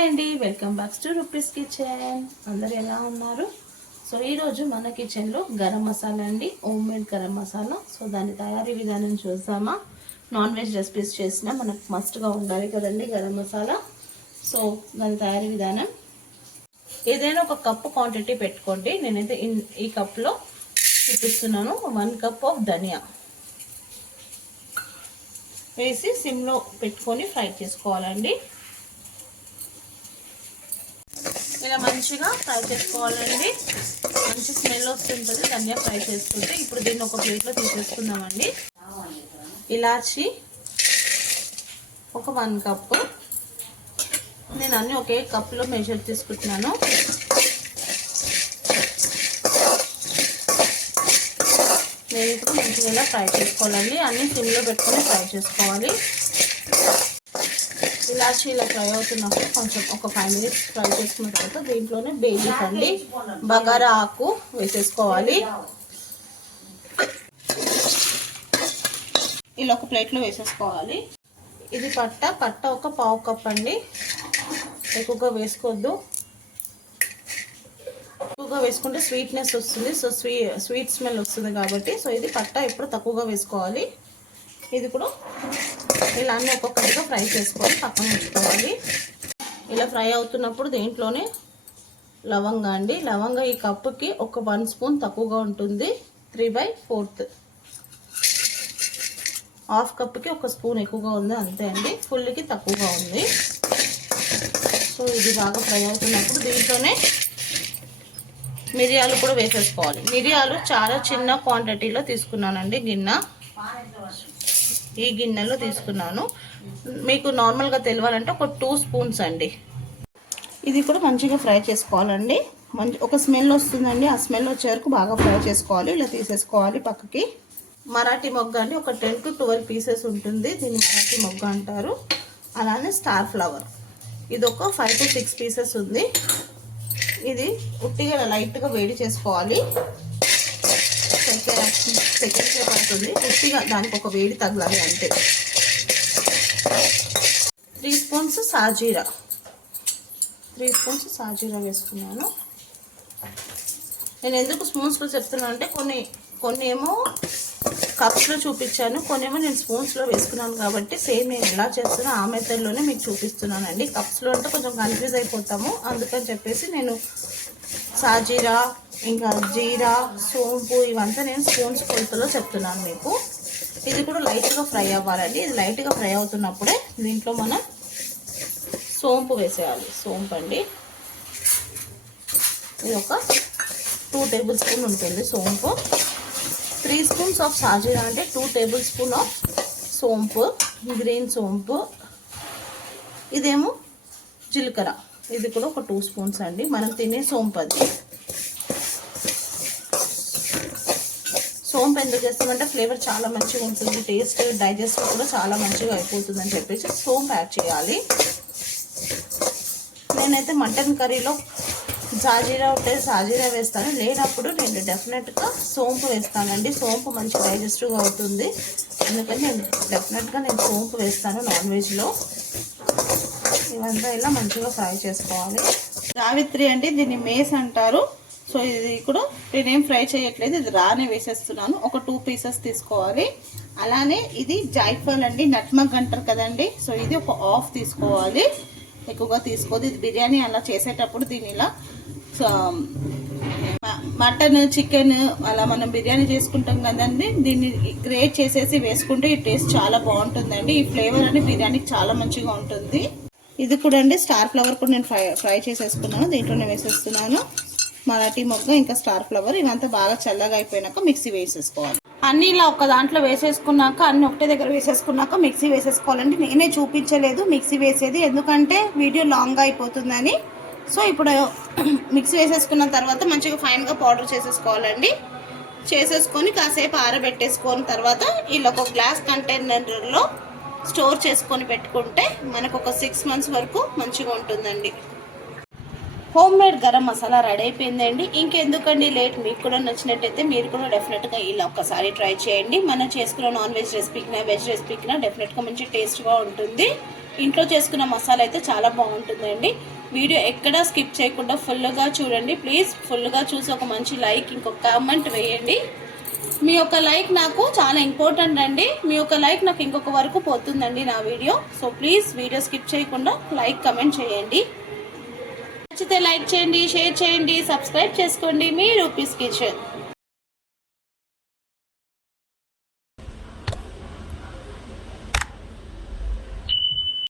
Hi అండి, welcome back to rupees kitchen. అందరు ఎలా ఉన్నారు? సో ఈరోజు మన కిచెన్లో గరం మసాలా అండి, home made garam masala. So దాని తయారీ విధానం చూద్దామా? నాన్ వెజ్ రెసిపీస్ చేసినా మనకు మస్ట్గా ఉండాలి కదండి గరం మసాలా. సో దాని తయారీ విధానం, ఏదైనా ఒక కప్పు క్వాంటిటీ పెట్టుకోండి. నేనైతే ఈ కప్లో చూపిస్తున్నాను. 1 కప్ ఆఫ్ ధనియా వేసి సిమ్లో పెట్టుకొని ఫ్రై చేసుకోవాలండి. ఇలా మంచిగా ఫ్రై చేసుకోవాలండి. మంచి స్మెల్ వస్తుంటుంది ధనియా ఫ్రై చేసుకుంటే. ఇప్పుడు దీన్ని ఒక ప్లేట్లో తీసేసుకుందామండి. ఇలాచి ఒక 1 కప్పు, నేను అన్నీ ఒకే కప్లో మెజర్ తీసుకుంటున్నాను. నేను ఇప్పుడు మంచిగా ఇలా ఫ్రై చేసుకోవాలండి. అన్నీ సిమ్లో పెట్టుకొని ఫ్రై చేసుకోవాలి. ఇలాచి ఇలా ఫ్రై అవుతున్నప్పుడు కొంచెం ఒక 5 మినిట్స్ ఫ్రై చేసుకున్న తర్వాత దీంట్లోనే బే లీఫ్ అండి, బగారా ఆకు వేసేసుకోవాలి. ఇలా ఒక ప్లేట్లో వేసేసుకోవాలి. ఇది పట్ట ఒక 1/2 కప్ అండి. ఎక్కువగా వేసుకోవద్దు, ఎక్కువగా వేసుకుంటే స్వీట్నెస్ వస్తుంది. సో స్వీట్ స్మెల్ వస్తుంది కాబట్టి సో ఇది పట్ట ఎప్పుడు తక్కువగా వేసుకోవాలి. ఇది కూడా ఇలా అన్నీ ఒక్కొక్కటిగా ఫ్రై చేసుకొని పక్కన ఉంచుకోవాలి. ఇలా ఫ్రై అవుతున్నప్పుడు దీంట్లోనే లవంగా అండి. లవంగా ఈ కప్పుకి ఒక 1 స్పూన్ తక్కువగా ఉంటుంది, 3/4. హాఫ్ కప్కి 1 స్పూన్ ఎక్కువగా ఉంది అంతే అండి, ఫుల్కి తక్కువగా ఉంది. సో ఇది బాగా ఫ్రై అవుతున్నప్పుడు దీంట్లోనే మిరియాలు కూడా వేసేసుకోవాలి. మిరియాలు చాలా చిన్న క్వాంటిటీలో తీసుకున్నానండి. ఈ గిన్నెలో తీసుకున్నాను. మీకు నార్మల్గా తెలియాలంటే ఒక 2 స్పూన్స్ అండి. ఇది కూడా మంచిగా ఫ్రై చేసుకోవాలండి. ఒక స్మెల్ వస్తుందండి, ఆ స్మెల్ వచ్చే వరకు బాగా ఫ్రై చేసుకోవాలి. ఇలా తీసేసుకోవాలి పక్కకి. మరాఠీ మొగ్గ అండి, ఒక 10 to 12 పీసెస్ ఉంటుంది. దీన్ని మరాఠీ మొగ్గ అంటారు. అలానే స్టార్ ఫ్లవర్, ఇది ఒక 5 to 6 పీసెస్ ఉంది. ఇది ఉట్టిగా లైట్గా వేడి చేసుకోవాలి. సెకండ్ పడుతుంది, ఉట్టిగా దానికి ఒక వేడి తగలాలి అంతే. 3 స్పూన్స్ సాజీరా, 3 స్పూన్స్ సాజీరా వేసుకున్నాను. నేను ఎందుకు స్పూన్స్లో చెప్తున్నాను అంటే కొన్ని ఏమో కప్స్లో చూపించాను, కొన్ని ఏమో నేను స్పూన్స్లో వేసుకున్నాను కాబట్టి సేమ్ నేను ఎలా చేస్తున్నా ఆ మెథడ్లోనే మీకు చూపిస్తున్నానండి. కప్స్లో అంటే కొంచెం కన్ఫ్యూజ్ అయిపోతాము, అందుకని చెప్పేసి నేను సాజీరా ఇంకా జీరా సోంపు ఇవంతా నేను స్పూన్స్ కొలతలో చెప్తున్నాను మీకు. ఇది కూడా లైట్గా ఫ్రై అవ్వాలండి. ఇది లైట్గా ఫ్రై అవుతున్నప్పుడే దీంట్లో మనం సోంపు వేసేయాలి. సోంపు అండి, ఇది ఒక 2 టేబుల్ స్పూన్ ఉంటుంది సోంపు. 3 స్పూన్స్ ఆఫ్ సాజీరా అంటే 2 టేబుల్ స్పూన్ ఆఫ్ సోంపు, గ్రీన్ సోంపు. ఇదేమో జీలకర్ర, ఇది కూడా ఒక 2 స్పూన్స్ అండి. మనం తినే సోంపు అది. సోంపు ఎందుకు చేస్తామంటే ఫ్లేవర్ చాలా మంచిగా ఉంటుంది, టేస్ట్ డైజెస్ట్ కూడా చాలా మంచిగా అయిపోతుంది అని చెప్పేసి సోంపు యాడ్ చేయాలి. నేనైతే మటన్ కర్రీలో సాజీరా ఉంటే సాజీరా వేస్తాను, లేనప్పుడు నేను డెఫినెట్గా సోంపు వేస్తానండి. సోంపు మంచి డైజెస్టివ్గా అవుతుంది, అందుకని నేను డెఫినెట్గా సోంపు వేస్తాను నాన్ వెజ్లో. ఇవంతా ఇలా మంచిగా ఫ్రై చేసుకోవాలి. రావిత్రి అంటే దీన్ని మేస్ అంటారు. సో ఇది కూడా నేనేం ఫ్రై చేయట్లేదు, ఇది రానే వేసేస్తున్నాను. ఒక 2 పీసెస్ తీసుకోవాలి. అలానే ఇది జాయిఫల్ అండి, నట్మగ్ అంటారు కదండి. సో ఇది ఒక 1/2 తీసుకోవాలి, ఎక్కువగా తీసుకోదు. ఇది బిర్యానీ అలా చేసేటప్పుడు దీన్ని ఇలా మటన్ చికెన్ అలా మనం బిర్యానీ చేసుకుంటాం కదండి, దీన్ని గ్రేట్ చేసేసి వేసుకుంటే ఈ టేస్ట్ చాలా బాగుంటుందండి. ఈ ఫ్లేవర్ అని బిర్యానీకి చాలా మంచిగా ఉంటుంది. ఇది కూడా అండి స్టార్ ఫ్లవర్ కూడా నేను ఫ్రై చేసేసుకున్నాను, దీంట్లోనే వేసేస్తున్నాను. మరాఠీ మొగ్గ ఇంకా స్టార్ ఫ్లవర్ ఇవంతా బాగా చల్లగా అయిపోయినాక మిక్సీ వేసేసుకోవాలి. అన్నీ ఇలా ఒక దాంట్లో వేసేసుకున్నాక, అన్నీ ఒకటే దగ్గర వేసేసుకున్నాక మిక్సీ వేసేసుకోవాలండి. నేనే చూపించలేదు మిక్సీ వేసేది, ఎందుకంటే వీడియో లాంగ్గా అయిపోతుందని. సో ఇప్పుడు మిక్సీ వేసేసుకున్న తర్వాత మంచిగా ఫైన్గా పౌడర్ చేసేసుకోవాలండి. చేసేసుకొని కాసేపు ఆరబెట్టేసుకొని తర్వాత ఇలా ఒక గ్లాస్ కంటైనర్లో స్టోర్ చేసుకొని పెట్టుకుంటే మనకు ఒక 6 months వరకు మంచిగా ఉంటుందండి. Home made garam masala ready అయిపోయిందండి. ఇంకెందుకండి లేట్, మీకు కూడా నచ్చినట్టయితే మీరు కూడా డెఫినెట్గా ఇలా ఒక్కసారి ట్రై చేయండి. మనం చేసుకున్న నాన్ వెజ్ రెసిపీకినా వెజ్ రెసిపీకినా డెఫినెట్గా మంచి టేస్ట్గా ఉంటుంది. ఇంట్లో చేసుకున్న మసాలా అయితే చాలా బాగుంటుందండి. వీడియో ఎక్కడా స్కిప్ చేయకుండా ఫుల్గా చూడండి ప్లీజ్. ఫుల్గా చూసి ఒక మంచి లైక్, ఇంకొక కామెంట్ వేయండి. మీ యొక్క లైక్ నాకు చాలా ఇంపార్టెంట్ అండి. మీ యొక్క లైక్ నాకు ఇంకొక వరకు పోతుందండి నా video. So please video skip చేయకుండా లైక్ కమెంట్ చేయండి. నచ్చితే లైక్ చేయండి, షేర్ చేయండి, సబ్స్క్రైబ్ చేసుకోండి మీ రూపీస్ కిచెన్.